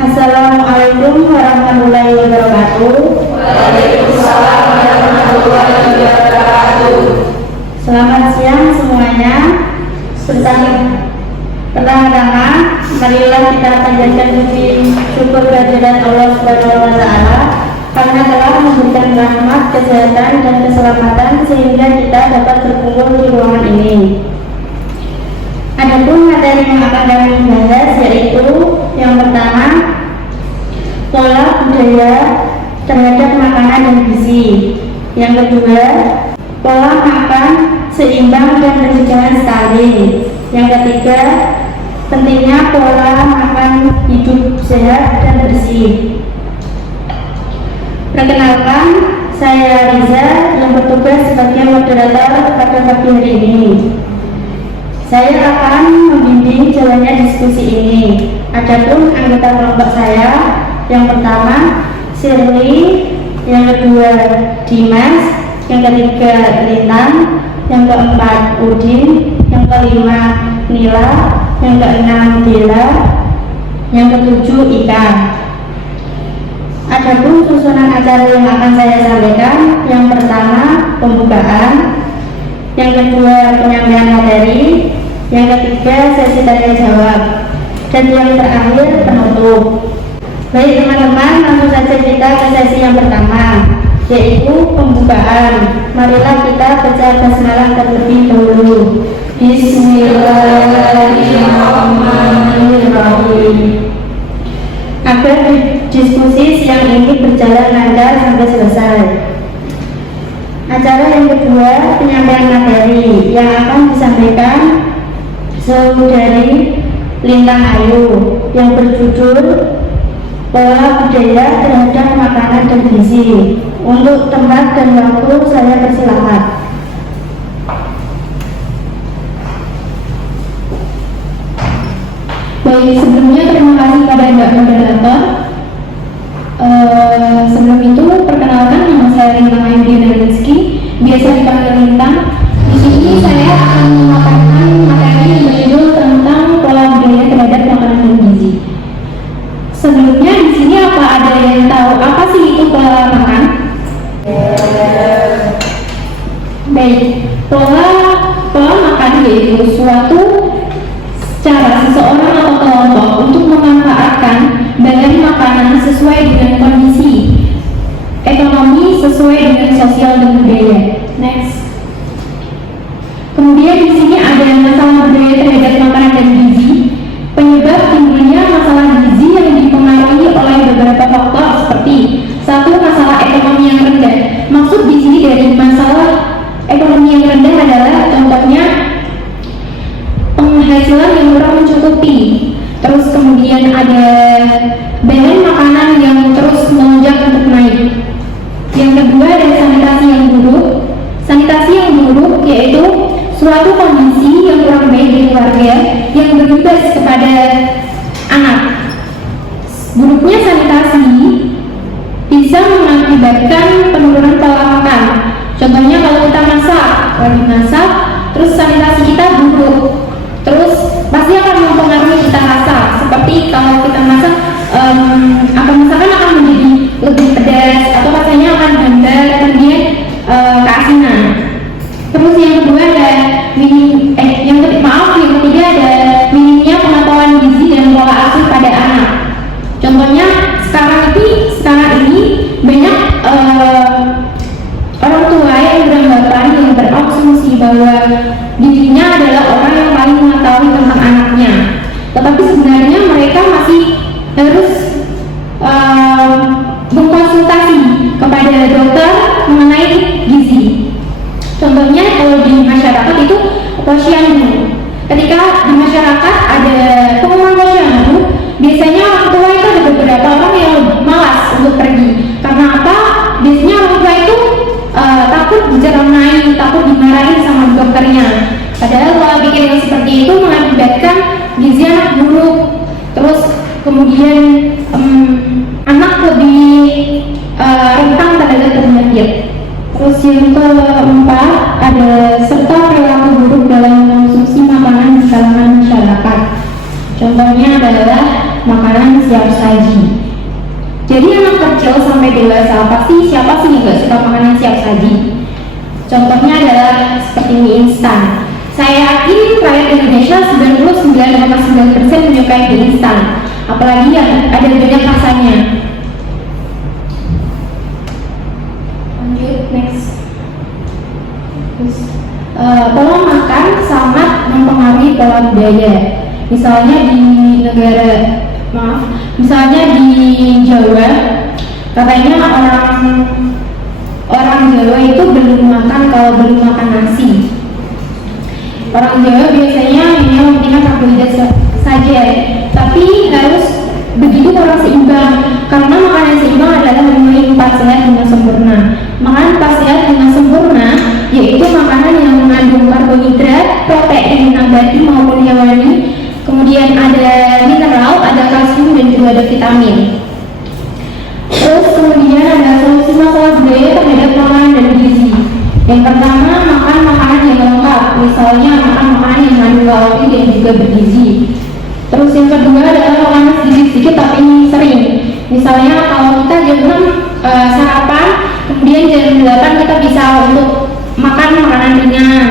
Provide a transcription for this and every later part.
Assalamualaikum warahmatullahi wabarakatuh. Waalaikumsalam warahmatullahi wabarakatuh. Selamat siang semuanya. Pertama-tama, marilah kita panjatkan puji syukur kehadirat Allah Subhanahu wa Ta'ala karena telah memberikan rahmat, kesehatan, dan keselamatan sehingga kita dapat berkumpul di ruangan ini. Adapun materi yang akan kami bahas yaitu yang pertama, pola budaya terhadap makanan dan gizi. Yang kedua, pola makan seimbang dan berjalan sekali. Yang ketiga, pentingnya pola makan hidup sehat dan bersih. Perkenalkan, saya Riza yang bertugas sebagai moderator pada pagi hari ini. Saya akan membimbing jalannya diskusi ini. Adapun anggota kelompok saya, yang pertama Shirley, yang kedua Dimas, yang ketiga Lintang, yang keempat Udin, yang kelima Nila, yang keenam Dila, yang ketujuh Ika. Adapun susunan acara yang akan saya sampaikan, yang pertama pembukaan, yang kedua penyampaian materi, yang ketiga sesi tanya jawab, dan yang terakhir penutup. Baik teman-teman, langsung saja kita ke sesi yang pertama, yaitu pembukaan. Marilah kita baca basmalah terlebih dahulu. Bismillahirrahmanirrahim. Agar diskusi siang ini berjalan lancar sampai selesai. Acara yang kedua, penyampaian materi yang akan disampaikan Saudari Lintang Ayu yang berjudul Pola Budaya Terhadap Makanan dan Gizi. Untuk tempat dan waktu saya persilakan. Baik, sebelumnya terima kasih pada Mbak Moderator. Sebelum itu perkenalkan, nama saya Lintang Ayu Diana Rizky, biasa dipanggil Lintang. Di sini saya akan memaparkan materi yang berjudul tentang pola budaya terhadap makanan dan gizi. Sebelumnya di sini ada yang tahu apa sih itu pola makan? Baik, pola makan yaitu suatu cara seseorang atau kelompok untuk memanfaatkan bahan makanan sesuai dengan kondisi ekonomi, sesuai dengan sosial dan budaya. Next. Kemudian di sini ada masalah budaya terhadap makanan dan gizi. Penyebab timbulnya masalah gizi yang dipengaruhi oleh beberapa faktor seperti satu, masalah ekonomi yang rendah. Maksud di sini dari masalah ekonomi yang rendah adalah contohnya penghasilan yang kurang mencukupi. Terus kemudian ada bahan makanan yang terus melonjak untuk naik. Yang kedua ada sanitasi yang buruk. Sanitasi yang buruk yaitu suatu kondisi yang kurang baik di keluarga yang berimbas kepada anak. Buruknya sanitasi bisa mengakibatkan penurunan pola makan. Contohnya kalau kita lagi masak, terus sanitasi kita buruk, terus pasti akan mempengaruhi kita rasa. Seperti kalau kita masak, masakan akan menjadi lebih pedas atau rasanya akan hambar, kemudian keasinan. Terus yang kedua ada yang ketiga ada minimnya pengetahuan gizi dan pola asuh pada anak. Contohnya sekarang ini banyak orang tua yang beranggapan, yang berasumsi bahwa dirinya adalah orang yang paling mengetahui tentang anaknya. Tetapi sebenarnya mereka masih harus berkonsultasi kepada dokter mengenai gizi. Contohnya kalau di masyarakat itu posyandu. Ketika di masyarakat ada pengumuman posyandu, biasanya orang tua itu ada beberapa orang yang malas untuk pergi. Karena apa? Biasanya orang tua itu takut diceramai, takut dimarahin sama dokternya. Padahal pola pikir yang seperti itu mengakibatkan gizi anak buruk. Terus kemudian anak lebih rentan terhadap penyakit. Terus yang keempat ada serta perilaku buruk dalam mengonsumsi makanan di kalangan masyarakat. Contoh contohnya adalah makanan siap saji. Jadi anak kecil sampai dewasa pasti siapa sih yang nggak suka makanan siap saji? Contohnya adalah seperti mie instan. Saya yakin rakyat Indonesia 99,9% menyukai mie instan, apalagi yang ada banyak rasanya. Lanjut, next. Pola makan sangat mempengaruhi pola budaya. Misalnya di Jawa, katanya orang Jawa itu belum makan kalau belum makan nasi. Orang Jawa biasanya hanya mementingkan karbohidrat saja, tapi harus begitu kurang seimbang, karena makanan seimbang adalah memenuhi 4 sehat dengan sempurna. Makanan 4 sehat dengan sempurna yaitu makanan yang mengandung karbohidrat, protein nabati maupun hewani, kemudian ada mineral, ada kalsium, dan juga ada vitamin. Terus kemudian ada solusi masalah budaya terhadap makanan dan gizi. Yang pertama, makan makanan yang lengkap, misalnya makan makanan yang mengandung kalori dan juga bergizi. Terus yang kedua adalah makan sedikit-sedikit tapi sering. Misalnya kalau kita jam 6 sarapan, kemudian jam 8 kita bisa untuk makan makanan ringan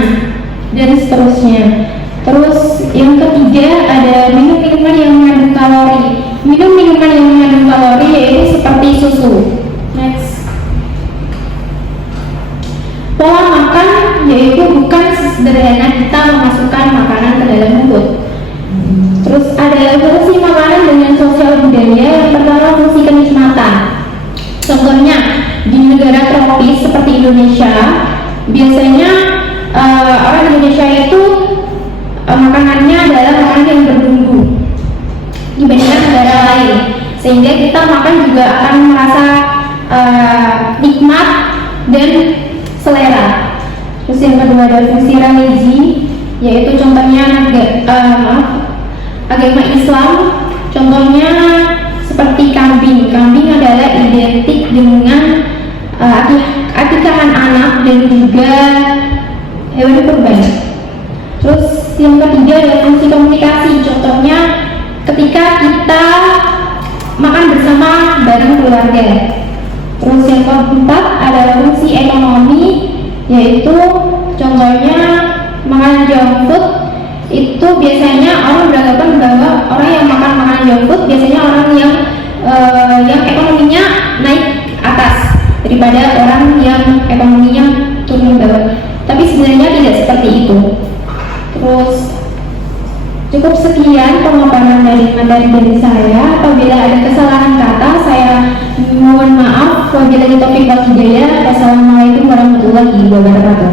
dan seterusnya. Terus yang ketiga ada minum minuman yang mengandung kalori. Minum minuman yang mengandung kalori yaitu seperti susu. Next. Pola makan yaitu bukan sesederhana kita memasukkan makanan ke dalam mulut. Terus ada fungsi makanan dengan sosial budaya. Yang pertama, fungsi kenikmatan. Contohnya di negara tropis seperti Indonesia, biasanya orang Indonesia itu makanannya adalah makanan yang berbumbu dibandingkan negara lain, sehingga kita makan juga akan merasa nikmat dan selera. Terus yang kedua ada fungsi religi, yaitu contohnya agama Islam. Contohnya seperti kambing. Kambing adalah identik dengan akikahan anak dan juga hewan kurban. Terus yang ketiga adalah fungsi komunikasi. Contohnya ketika kita makan bersama bareng keluarga. Terus yang keempat adalah fungsi ekonomi, yaitu contohnya makanan junk food. Itu biasanya orang beranggapan bahwa orang yang makan makanan junk food biasanya orang yang ekonominya naik atas daripada orang yang ekonominya turun bawah. Tapi sebenarnya tidak seperti itu. Terus cukup sekian pemaparan dari materi dari saya. Apabila ada kesalahan kata, saya mohon maaf. Wabillahi taufiq wal hidayah. Wassalamualaikum warahmatullahi wabarakatuh.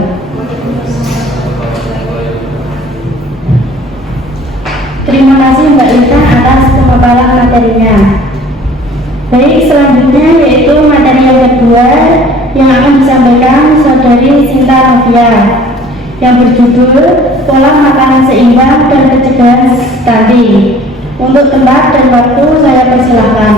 Terima kasih Mbak Intan atas pemaparan materinya. Baik, selanjutnya yaitu materi yang kedua yang akan disampaikan Saudari Sinta Novia yang berjudul Pola Makanan Seimbang dan Pencegahan Stunting. Untuk tempat dan waktu saya persilahkan.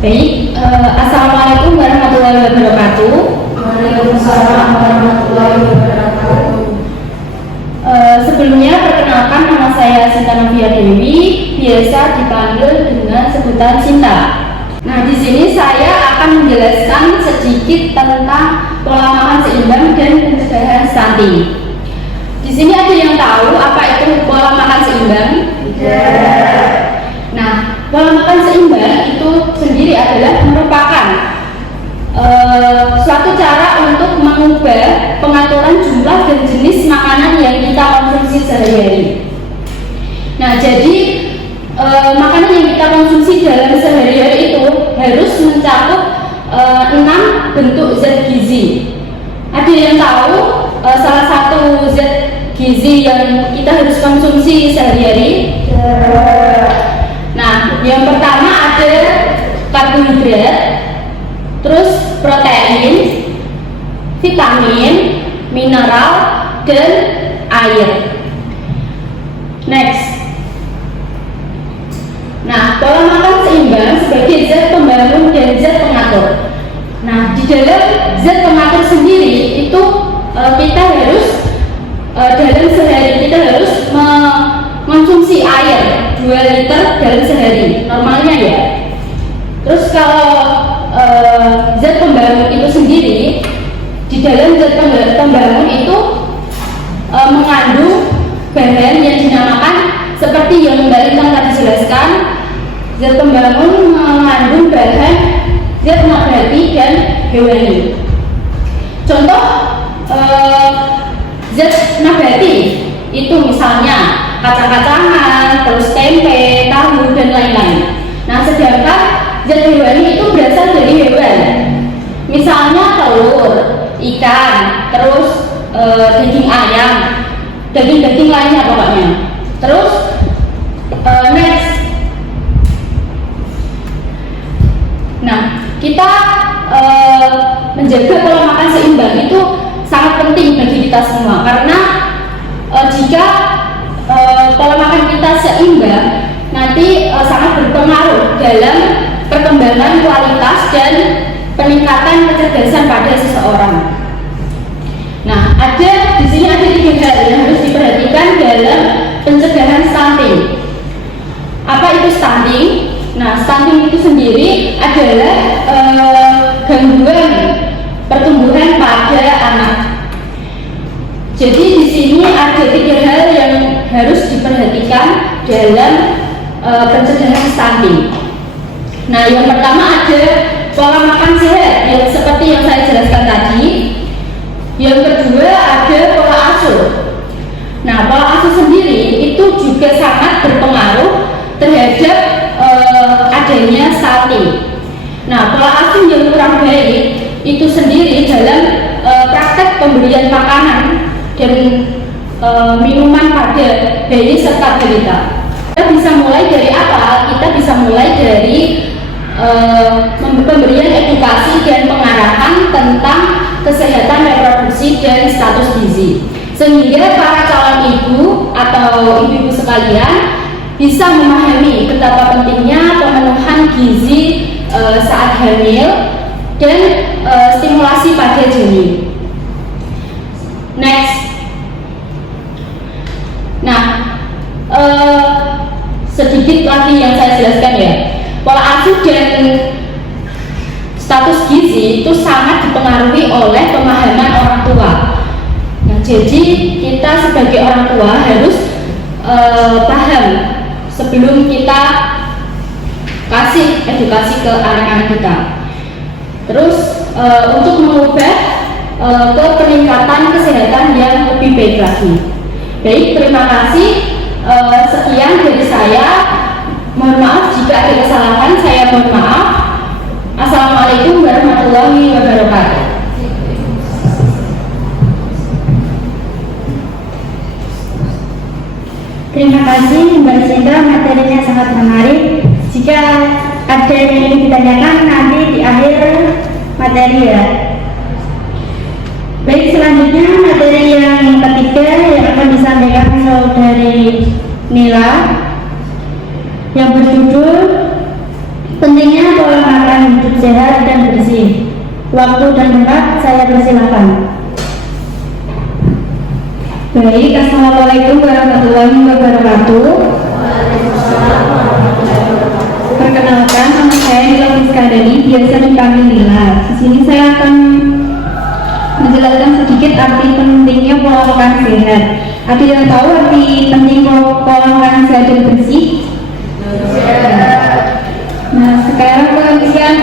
Baik, assalamualaikum warahmatullahi wabarakatuh. Waalaikumsalam warahmatullahi wabarakatuh. Sebelumnya perkenalkan, nama saya Sinta Novia Dewi, biasa dipanggil dengan sebutan Sinta. Nah, di sini saya akan menjelaskan sedikit tentang pola makan seimbang dan pencegahan stunting. Di sini ada yang tahu apa itu pola makan seimbang? Tidak. Nah, pola makan seimbang itu sendiri adalah merupakan suatu cara untuk mengubah pengaturan jumlah dan jenis makanan yang kita konsumsi sehari-hari. Nah, jadi makanan yang kita konsumsi dalam sehari-hari itu harus mencakup 6 bentuk zat gizi. Ada yang tahu salah satu zat gizi yang kita harus konsumsi sehari-hari? Nah, yang pertama ada karbohidrat, terus protein, vitamin, mineral, dan air. Next. Nah, pola makan seimbang sebagai zat pembangun dan zat pengatur. Nah, di dalam zat pengatur sendiri itu kita harus dalam sehari kita harus mengonsumsi air 2 liter dalam sehari normalnya ya. Terus kalau zat pembangun itu sendiri, di dalam zat pembangun itu mengandung bahan yang dinamakan seperti yang Mbak Lintang tadi jelaskan. Zat pembangun mengandung bahan zat nabati dan hewani. Contoh zat nabati itu misalnya kacang-kacangan, terus tempe, tahu dan lain-lain. Nah, sedangkan zat hewani itu berasal dari hewan. Misalnya telur, ikan, terus daging ayam, daging-daging lainnya pokoknya. Terus next. Nah, kita menjaga pola makan seimbang itu sangat penting bagi kita semua, karena jika pola makan kita seimbang nanti sangat berpengaruh dalam perkembangan kualitas dan peningkatan kecerdasan pada seseorang. Nah, di sini ada 3 hal yang harus diperhatikan dalam pencegahan stunting. Apa itu stunting? Nah, stunting itu sendiri adalah gangguan pertumbuhan pada anak. Jadi di sini ada 3 hal yang harus diperhatikan dalam pencegahan stunting. Nah, yang pertama ada pola makan sehat yang seperti yang saya jelaskan tadi. Yang kedua ada pola asuh. Nah, pola asuh sendiri itu juga sangat berpengaruh terhadap adanya stunting. Nah, pola asuh yang kurang baik itu sendiri dalam praktek pemberian makanan dan minuman pada bayi serta balita. Kita bisa mulai dari apa? Kita bisa mulai dari pemberian edukasi dan pengarahan tentang kesehatan reproduksi dan status gizi, sehingga para calon ibu atau ibu-ibu sekalian bisa memahami betapa pentingnya pemenuhan gizi saat hamil dan stimulasi pada janin. Next. Nah, sedikit lagi yang saya jelaskan ya. Pola asuh dan status gizi itu sangat dipengaruhi oleh pemahaman orang tua. Nah, jadi kita sebagai orang tua harus paham sebelum kita kasih edukasi ke anak-anak kita. Terus untuk mengubah ke peningkatan kesehatan yang lebih baik lagi. Baik, terima kasih. Sekian dari saya. Mohon maaf jika ada kesalahan, saya mohon maaf. Assalamualaikum warahmatullahi wabarakatuh. Terima kasih Mbak Sinda, materinya sangat menarik. Jika ada yang ingin ditanyakan nanti di akhir materi ya. Baik, selanjutnya materi yang ketiga yang akan disampaikan Saudari Nila yang berjudul pentingnya pola makan hidup sehat dan bersih. Waktu dan tempat saya persilakan. Baik, assalamualaikum warahmatullahi wabarakatuh. Perkenalkan, nama saya Nila Fiskadani, biasa dipanggil Nila. Di sini saya akan menjelaskan sedikit arti pentingnya pola makan sehat. Ada yang tahu arti penting pola makan sehat dan bersih? Nah, sekarang pengertian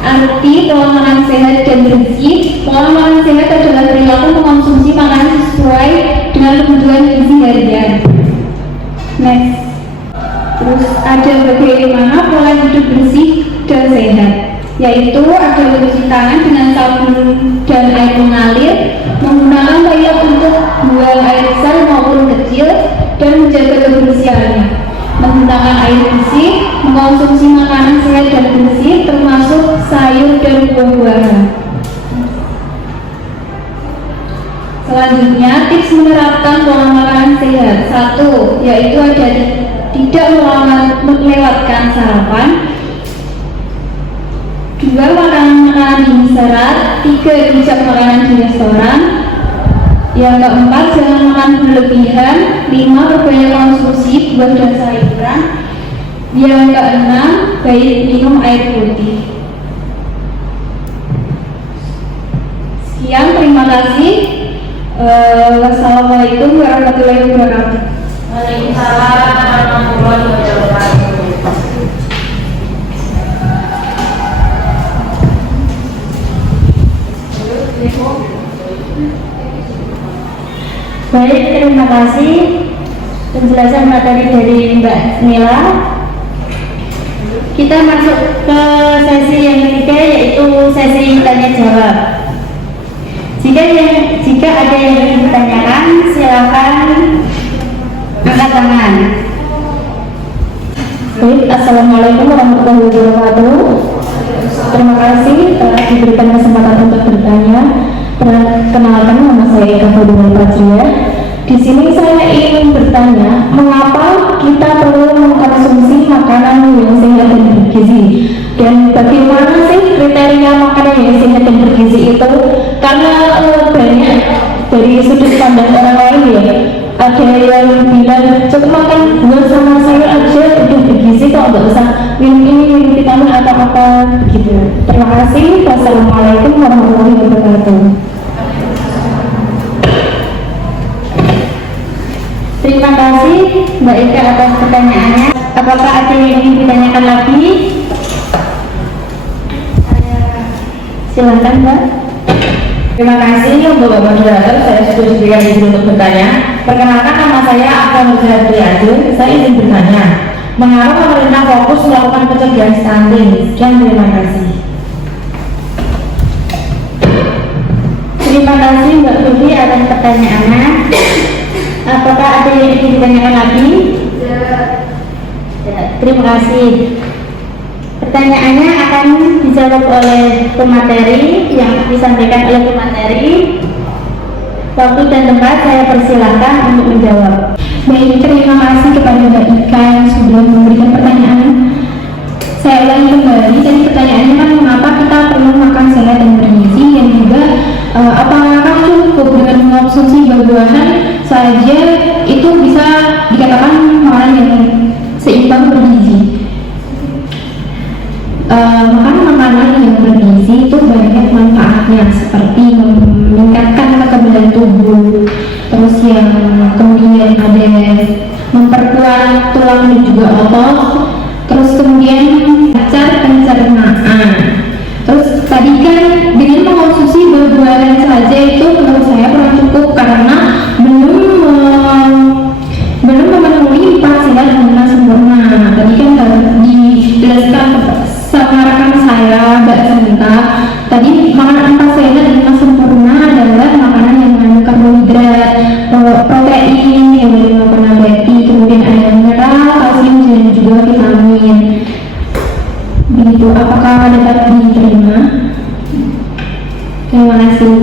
arti pola makan sehat dan bersih. Pola makan sehat adalah perilaku mengonsumsi makanan sesuai dengan kebutuhan gizi harian. Next. Terus ada bagaimana pola hidup bersih dan sehat, yaitu ada mencuci tangan dengan sabun dan air mengalir, menggunakan toilet untuk buang air besar maupun kecil, dan menjaga kebersihannya, menggunakan air bersih, mengkonsumsi makanan sehat dan bersih, termasuk sayur dan buah-buahan. Selanjutnya, tips menerapkan pola makanan sehat. 1. Yaitu ada tidak melewatkan sarapan. 2. Makanan-makanan tinggi serat. 3. Bijak makanan di restoran. Yang keempat, jangan makan berlebihan. 5. Perbanyak konsumsi buah dan sayuran. Yang keenam, baik minum air putih. Sekian, terima kasih. Wassalamualaikum warahmatullahi wabarakatuh. Waalaikumsalam warahmatullahi wabarakatuh. Baik, terima kasih penjelasan materi dari Mbak Nila. Kita masuk ke sesi yang ketiga, yaitu sesi tanya jawab. Jika ada yang ingin ditanyakan, silakan angkat tangan. Baik, assalamualaikum warahmatullahi wabarakatuh. Terima kasih telah diberikan kesempatan untuk bertanya. Perkenalkan, nama saya Eka Fadila Fajria. Di sini saya ingin bertanya, mengapa kita perlu mengkonsumsi makanan yang sehat dan bergizi? Dan bagaimana sih kriteria makanan yang sehat dan bergizi itu? Karena banyak dari sudut pandang orang lain ya, ada yang bilang cukup makan buah sama sayur aja udah bergizi, kok nggak usah minum ini, minum vitamin atau apa gitu. Terima kasih. Wassalamualaikum warahmatullahi wabarakatuh. Terima kasih Mbak Ika atas pertanyaannya. Apakah ada yang ingin ditanyakan lagi? Silakan Mbak. Terima kasih untuk Bapak Moderator, saya sudah diberikan izin untuk bertanya. Perkenalkan, nama saya Akmal Nurhayati Priadi. Saya ingin bertanya, mengapa pemerintah fokus melakukan pencegahan stunting? Sekian, terima kasih. Terima kasih Mbak Vivi atas pertanyaannya. Apakah ada yang ingin ditanyakan lagi? Ya, terima kasih. Pertanyaannya akan dijawab oleh pemateri yang disampaikan oleh pemateri. Waktu dan tempat saya persilahkan untuk menjawab. Baik, terima kasih kepada Mbak Ika yang sudah memberikan pertanyaan. Saya ulangi kembali, jadi pertanyaannya kan mengapa kita perlu makan sehat dan bergizi, dan juga apakah cukup dengan mengonsumsi buah-buahan saja itu bisa dikatakan makanan yang seimbang bergizi. Makanan-makanan yang bergizi itu banyak manfaatnya, seperti meningkatkan kekebalan tubuh, terus yang kemudian ada memperkuat tulang dan juga otot, terus kemudian lancar pencernaan. Terus tadi kan dengan mengonsumsi buah-buahan saja itu menurut saya kurang cukup, karena belum memenuhi 4 sifat dan 5 sempurna. Tadi kan dijelaskan sama rekan saya Mbak Sinta, tadi makanan 4 sehat dan 5 sempurna adalah makanan yang mengandung karbohidrat, protein, yang mengandung nabati, kemudian ada mineral, kalsium, dan juga vitamin. Begitu, apakah dapat diterima? Terima kasih.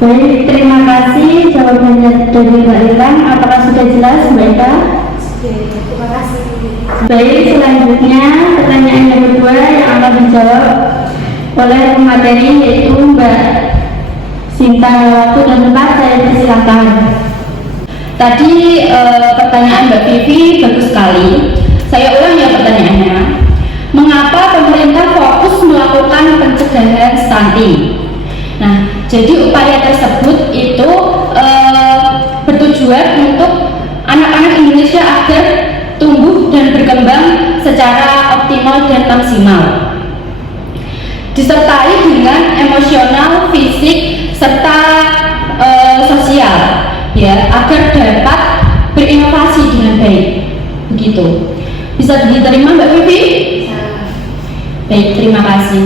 Baik, terima kasih jawabannya dari Mbak Ika. Apakah sudah jelas Mbak Ika? Terima kasih. Baik, selanjutnya pertanyaan yang kedua yang akan dijawab oleh pemateri, yaitu Mbak Sinta. Waktu dan tempat saya persilakan. Tadi pertanyaan Mbak Vivi bagus sekali. Saya ulang ya pertanyaannya. Mengapa pemerintah fokus melakukan pencegahan stunting? Nah, jadi upaya tersebut itu bertujuan untuk anak-anak Indonesia agar tumbuh dan berkembang secara optimal dan maksimal, disertai dengan emosional, fisik, serta sosial, ya, agar dapat berinovasi dengan baik. Begitu. Bisa diterima Mbak Vivi? Baik, terima kasih.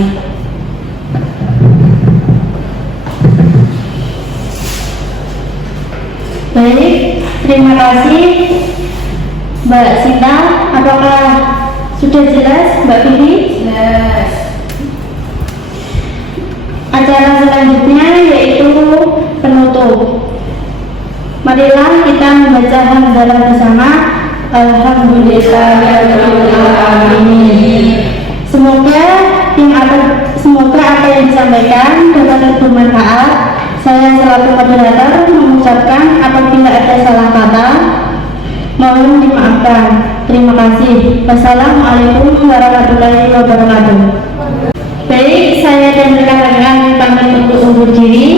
Baik, terima kasih Mbak Sinta. Apakah sudah jelas Mbak Vivi? Jelas. Acara selanjutnya yaitu penutup. Marilah kita membaca hamdalah bersama. Alhamdulillahirobbilalamin. Semoga apa yang disampaikan dapat bermanfaat. Saya selaku moderator mengucapkan apabila ada salah kata mohon dimaafkan. Terima kasih. Wassalamualaikum warahmatullahi wabarakatuh. Baik, saya dan rekan-rekan pamit untuk undur diri.